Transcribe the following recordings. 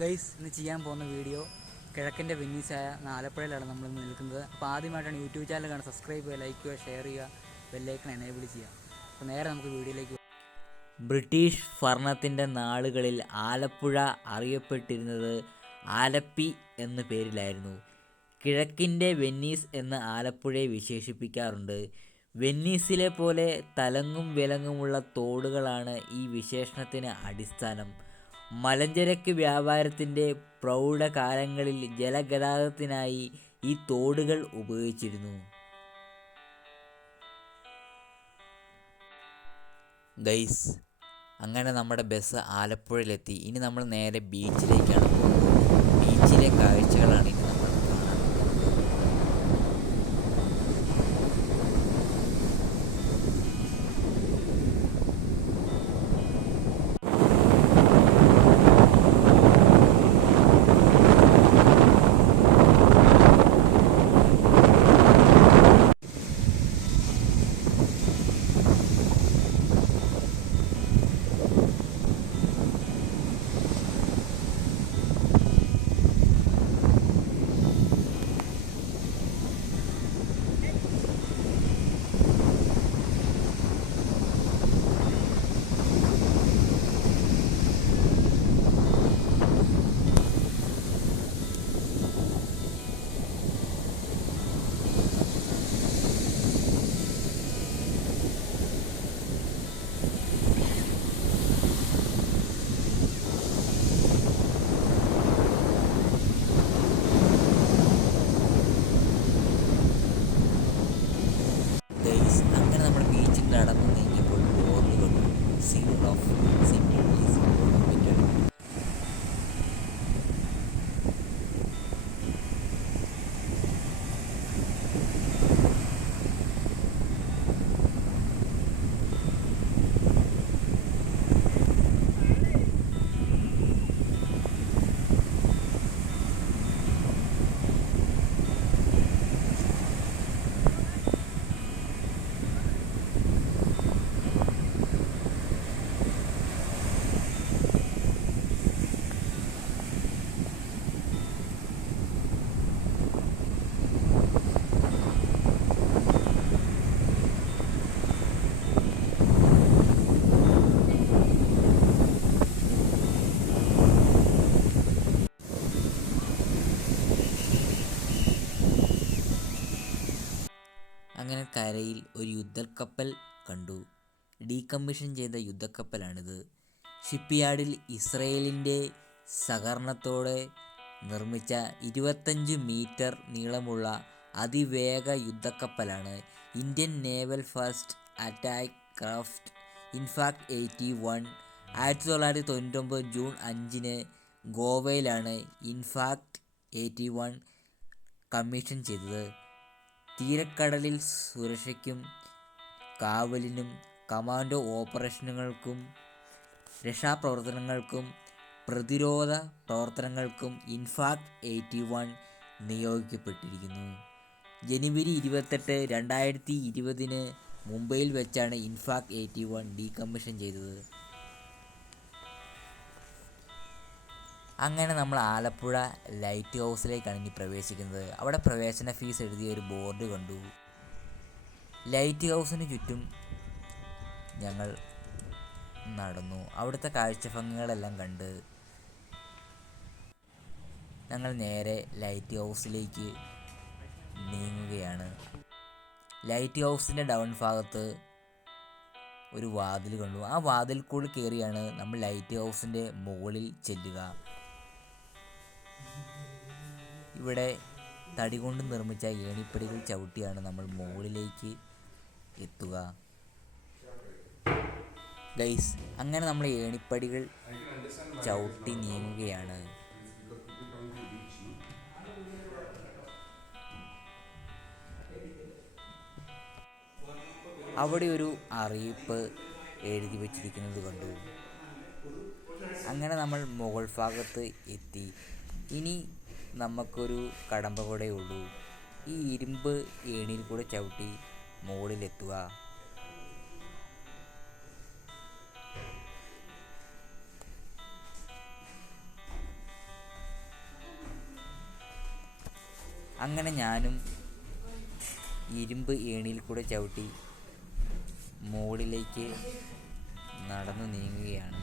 Guys ഇന്ന് ചെയ്യാൻ പോകുന്ന വീഡിയോ കിഴക്കിന്റെ വിന്നീസായ ആലപ്പുഴയിലാണ് നമ്മൾ ഇന്ന് നിൽക്കുന്നത്. അപ്പോൾ ആദ്യമായിട്ടാണ് യൂട്യൂബ് ചാനൽ കാണാൻ സബ്സ്ക്രൈബ് ചെയ്യുക ലൈക്ക് ചെയ്യുക ഷെയർ ചെയ്യുക ബെല്ലൈക്കൺ എനേബിൾ ചെയ്യുക. അപ്പോൾ നേരെ നമുക്ക് വീഡിയോയിലേക്ക്. ബ്രിട്ടീഷ് ഭരണത്തിന്റെ നാളുകളിൽ ആലപ്പുഴ അറിയപ്പെട്ടിരുന്നത് ആലപ്പി എന്ന പേരിലായിരുന്നു. കിഴക്കിന്റെ വെന്നീസ് എന്ന് ആലപ്പുഴയെ വിശേഷിപ്പിക്കാറുണ്ട്. വെന്നീസിലെ പോലെ തലങ്ങും വിലങ്ങുമുള്ള തോടുകളാണ് ഈ വിശേഷണത്തിന് അടിസ്ഥാനം. മലഞ്ചരക്ക് വ്യാപാരത്തിന്റെ പ്രൗഢകാലങ്ങളിൽ ജലഗതാഗതത്തിനായി ഈ തോടുകൾ ഉപയോഗിച്ചിരുന്നു. ഗൈസ് അങ്ങനെ നമ്മുടെ ബസ് ആലപ്പുഴയിലെത്തി. ഇനി നമ്മൾ നേരെ ബീച്ചിലേക്കാണ് പോകുന്നത്. ബീച്ചിലെ കാഴ്ചകളാണ് ഇനി അങ്ങനെ കരയിൽ ഒരു യുദ്ധക്കപ്പൽ കണ്ടു. ഡീകമ്മീഷൻ ചെയ്ത യുദ്ധക്കപ്പലാണിത്. ഷിപ്പ്യാർഡിൽ ഇസ്രയേലിന്റെ സഹകരണത്തോടെ നിർമ്മിച്ച ഇരുപത്തഞ്ച് മീറ്റർ നീളമുള്ള അതിവേഗ യുദ്ധക്കപ്പലാണ് Indian naval fast attack craft INFAC T eighty one ആയിരത്തി തൊള്ളായിരത്തി തൊണ്ണൂറ്റൊമ്പത് ജൂൺ അഞ്ചിന് ഗോവയിലാണ് ഇൻഫാക്ട് എയ്റ്റി വൺ കമ്മീഷൻ ചെയ്തത്. തീരക്കടലിൽ സുരക്ഷയ്ക്കും കാവലിനും കമാൻഡോ ഓപ്പറേഷനുകൾക്കും രക്ഷാപ്രവർത്തനങ്ങൾക്കും പ്രതിരോധ പ്രവർത്തനങ്ങൾക്കും ഇൻഫാക്ട് എയ്റ്റി വൺ നിയോഗിക്കപ്പെട്ടിരിക്കുന്നു. ജനുവരി ഇരുപത്തെട്ട് രണ്ടായിരത്തി ഇരുപതിന് മുംബൈയിൽ വെച്ചാണ് ഇൻഫാക്ട് എയ്റ്റി വൺ ഡീകമ്മീഷൻ ചെയ്തത്. അങ്ങനെ നമ്മൾ ആലപ്പുഴ ലൈറ്റ് ഹൗസിലേക്കാണ് ഇനി പ്രവേശിക്കുന്നത്. അവിടെ പ്രവേശന ഫീസ് എഴുതിയ ഒരു ബോർഡ് കണ്ടു. ലൈറ്റ് ഹൗസിന് ചുറ്റും ഞങ്ങൾ നടന്നു. അവിടുത്തെ കാഴ്ചഭംഗികളെല്ലാം കണ്ട് ഞങ്ങൾ നേരെ ലൈറ്റ് ഹൗസിലേക്ക് നീങ്ങുകയാണ്. ലൈറ്റ് ഹൗസിന്റെ ഡൗൺ ഭാഗത്ത് ഒരു വാതിൽ കണ്ടു. ആ വാതിൽ കൂടി കയറിയാണ് നമ്മൾ ലൈറ്റ് ഹൗസിന്റെ മുകളിൽ ചെല്ലുക. ഇവിടെ തടി കൊണ്ട് നിർമ്മിച്ച ഏണിപ്പടികൾ ചവിട്ടിയാണ് നമ്മൾ മുകളിലേക്ക് എത്തുക. ഗൈസ് അങ്ങനെ നമ്മൾ ഏണിപ്പടികൾ ചവിട്ടി നീങ്ങുകയാണ്. അവിടെ ഒരു അറിയിപ്പ് എഴുതി വച്ചിരിക്കുന്നത് കണ്ടു. അങ്ങനെ നമ്മൾ മുകൾ ഭാഗത്ത് എത്തി. ഇനി നമുക്കൊരു കടമ്പ കൂടെ ഉള്ളൂ. ഈ ഇരുമ്പ് ഏണിയിൽ കൂടെ ചവിട്ടി മുകളിലെത്തുക. അങ്ങനെ ഞാനും ഇരുമ്പ് ഏണിയിൽ കൂടെ ചവിട്ടി മുകളിലേക്ക് നടന്നു നീങ്ങുകയാണ്.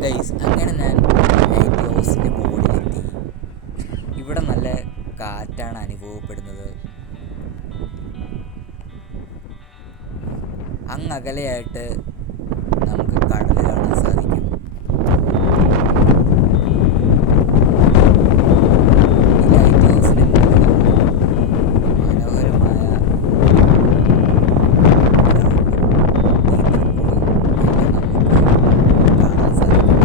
ഗൈസ് അങ്ങനെ ഞാൻ ലൈറ്റ് ഹൗസിന്റെ മുകളിലെത്തി. ഇവിടെ നല്ല കാറ്റാണ് അനുഭവപ്പെടുന്നത്. അങ്ങകലെയായിട്ട് നമുക്ക് കടൽ കാണാൻ സാധിക്കും ഈ ലൈറ്റ് ഹൗസിന് മുകളിൽ മനോഹരമായ ഗ്രൗണ്ടും നീന്തൽക്കുളവും എല്ലാം നമുക്ക് കാണാൻ സാധിക്കും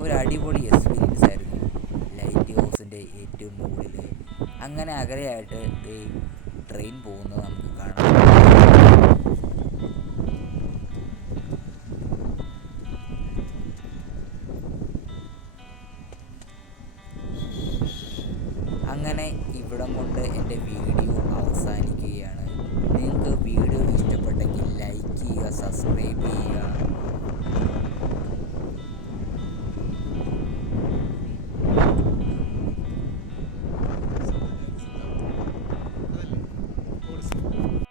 ഒരു അടിപൊളി എക്സ്പീരിയൻസ് ആയിരുന്നു ലൈറ്റ് ഹൗസിന്റെ ഏറ്റവും മുകളിൽ അങ്ങനെ അകലെയായിട്ട് ട്രെയിൻ പോകുന്നത് നമുക്ക് കാണാം. അങ്ങനെ ഇവിടം കൊണ്ട് എന്റെ വീഡിയോ അവസാനിക്കുകയാണ്. നിങ്ങൾക്ക് വീഡിയോ ഇഷ്ടപ്പെട്ടെങ്കിൽ ലൈക്ക് ചെയ്യുക സബ്സ്ക്രൈബ് ചെയ്യുക.